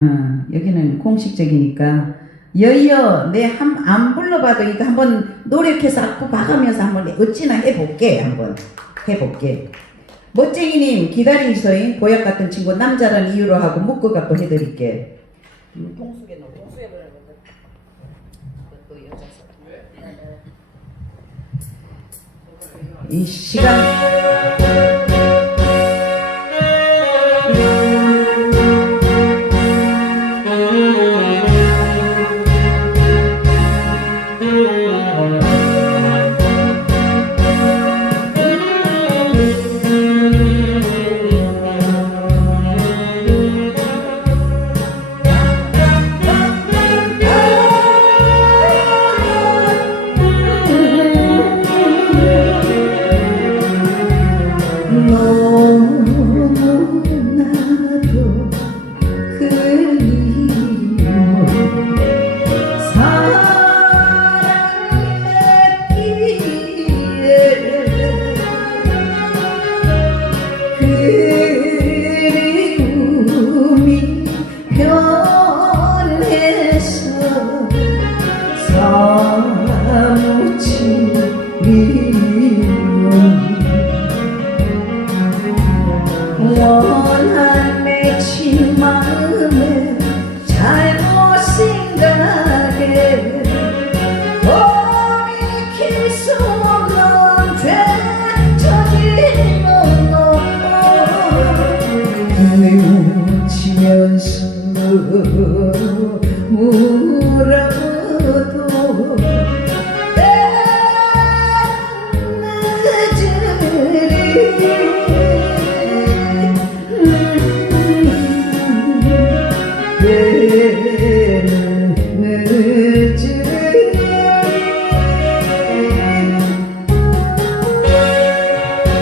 어, 여기는 공식적이니까 여여 내 한 안 불러봐도 이거 한번 노력해서 앞고 봐가면서 한번 어찌나 해볼게 한번 해볼게. 멋쟁이님 기다리소잉. 보약 같은 친구 남자란 이유로 하고 묶어 갖고 해드릴게. 동숙에 넣어 동숙에 넣어 이 시간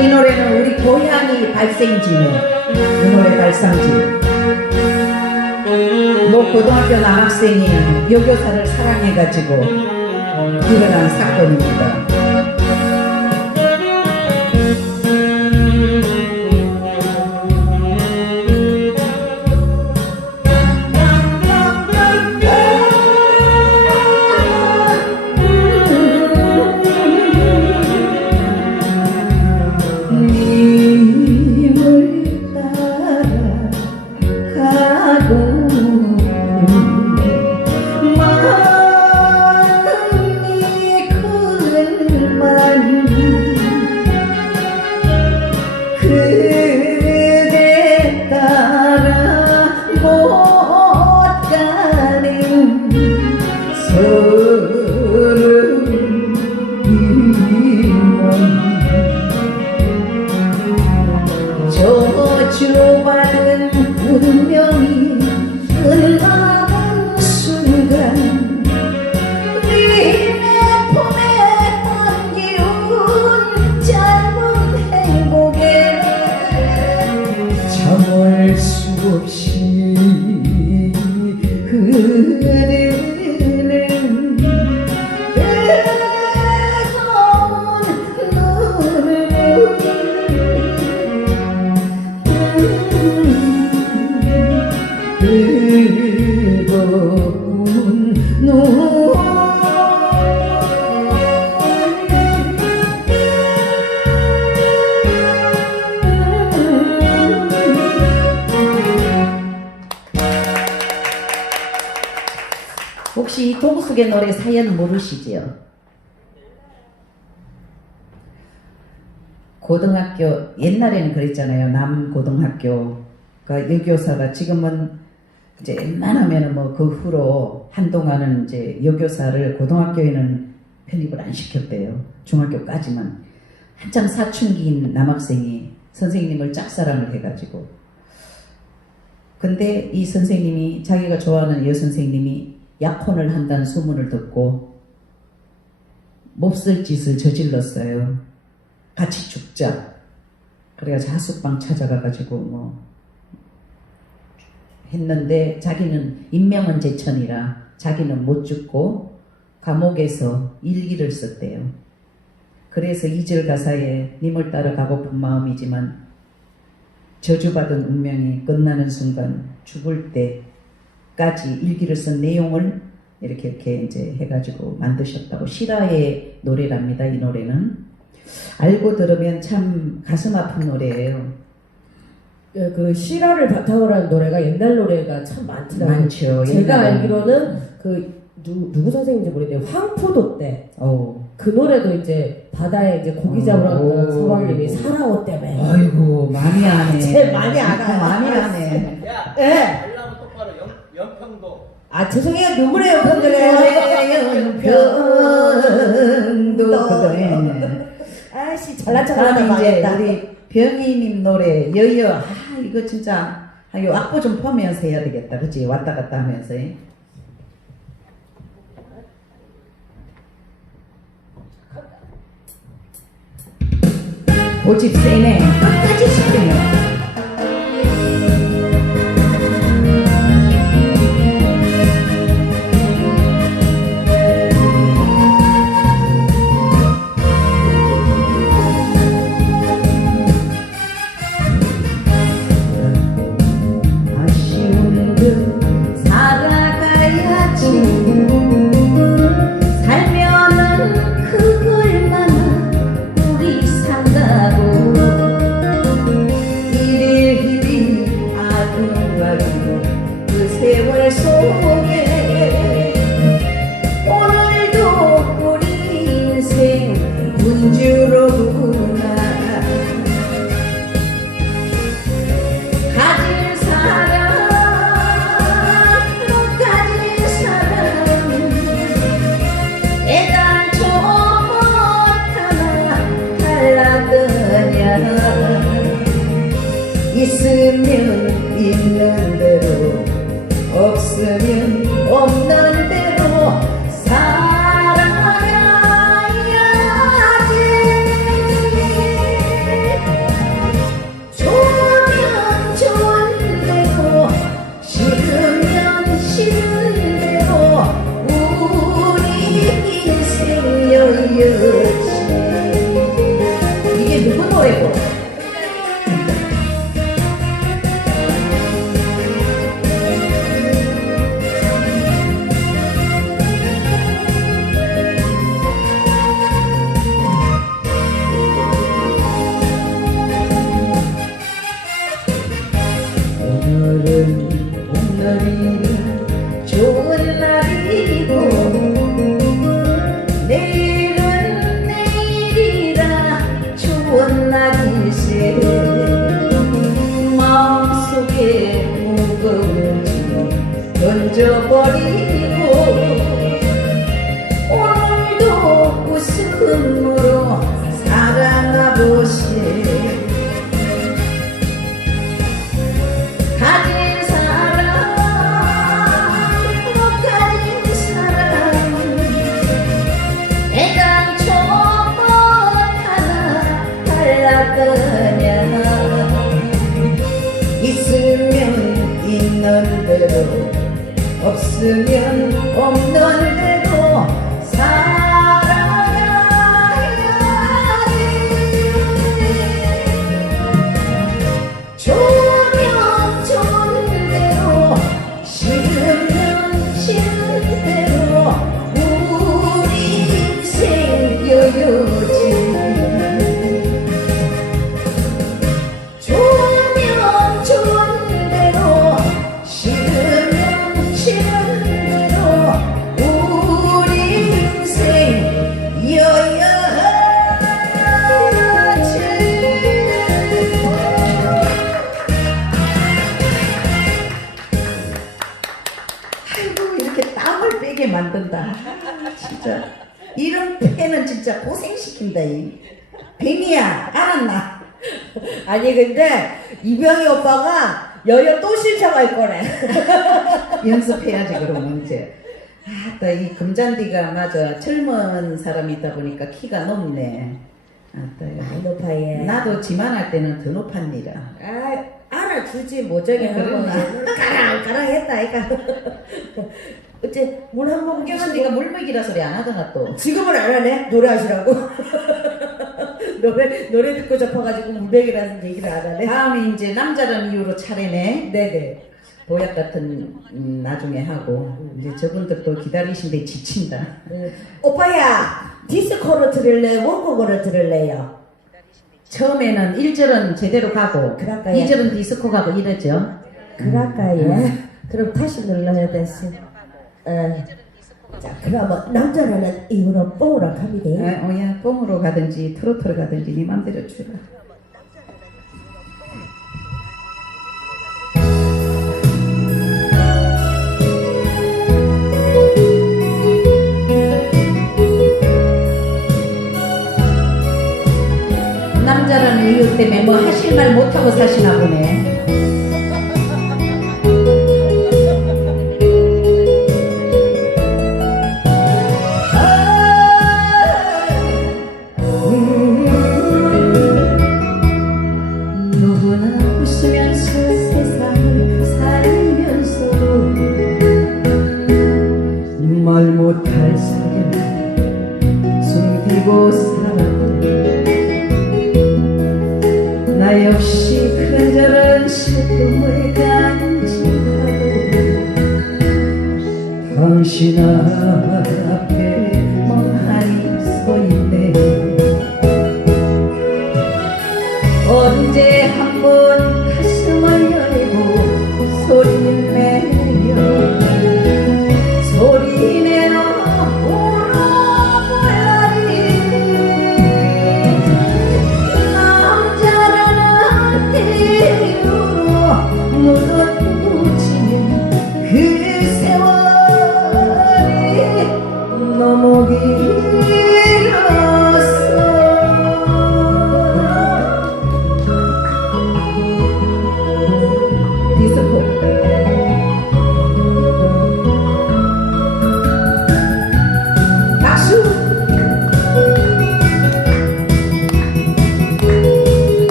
이 노래는 우리 고향이 발생지네. 이 노래 발상지. 너 고등학교 남학생이 여교사를 사랑해가지고 일어난 사건입니다. 주받은 운명이 끝나는 순간 네내 품에 안기운 짧은 행복에 참을 수 없이 그 동숙의 노래 사연 모르시지요? 고등학교 옛날에는 그랬잖아요. 남고등학교가 여교사가 지금은 이제 웬만하면은 뭐 그 후로 한동안은 이제 여교사를 고등학교에는 편입을 안 시켰대요. 중학교까지만 한참 사춘기인 남학생이 선생님을 짝사랑을 해가지고 근데 이 선생님이 자기가 좋아하는 여 선생님이 약혼을 한다는 소문을 듣고 몹쓸 짓을 저질렀어요. 같이 죽자. 그래가지고 하숙방 찾아가가지고 뭐 했는데 자기는 인명은 제천이라 자기는 못 죽고 감옥에서 일기를 썼대요. 그래서 이절 가사에 님을 따라 가고픈 마음이지만 저주받은 운명이 끝나는 순간 죽을 때 까지 일기를 쓴 내용을 이렇게 이렇게 이제 해가지고 만드셨다고 실화의 노래랍니다. 이 노래는 알고 들으면 참 가슴 아픈 노래예요. 예, 그 실화를 바탕으로 한 노래가 옛날 노래가 참 많더라고요. 많죠. 제가 옛날에는. 알기로는 그 누, 누구 선생님인지 모르겠는데 황포도 때그 어. 노래도 이제 바다에 이제 고기 잡으러 오. 갔던 서방님이 사랑어 때문에 아이고 많이 하네. 쟤 많이 알아. 많이 하네. 야, 예. 알라면 똑바로 연, 연평도. 아 죄송해요. 눈물의 연평도래요 연평도. 그거에. 아씨 잘난 척 하다 다음에 이제 망했다. 우리 병희님 노래 여여. 아 이거 진짜 아, 이 악보 좀 포면서 해야 되겠다. 그치? 왔다 갔다 하면서. 고집 세네. 끝까지 시키네 Your body. 없으면 없는 대로 진짜 고생시킨다 이. 뱅이야 알았나? 아니 근데 이병희 오빠가 여여 또 신청할 거래 연습해야지 그러면 이제. 아따 이 금잔디가 맞아 젊은 사람이다 보니까 키가 높네. 아따 안 높아 얘 나도 지만할 때는 더 높았니라. 아, 알아주지 하고 그러나. 가랑 가랑 했다 아이가 어째 물 한 모금 경한디가 물먹이라 소리 안 하잖아 또. 지금은 안 하네 노래하시라고 노래 노래 듣고 접어가지고 물백이라는 얘기를 안 하네 다음에 이제 남자라는 이유로 차례네. 네네 보약 같은 음, 나중에 하고 이제 저분들도 기다리신데 지친다. 네. 오빠야 디스코로 들을래 원곡으로 들을래요? 처음에는 1절은 제대로 가고 그럴까요? 2절은 디스코 가고 이러죠. 그럴까요? 그럼 다시 눌러야 됐어. 어. 자 그러면 남자라는 이유로 뽕으로 갑니다. 아, 어 야 뽕으로 가든지 트로트로 가든지 네 맘대로 주라. 남자라는 이유 때문에 뭐 하실 말 못하고 사시나 보네.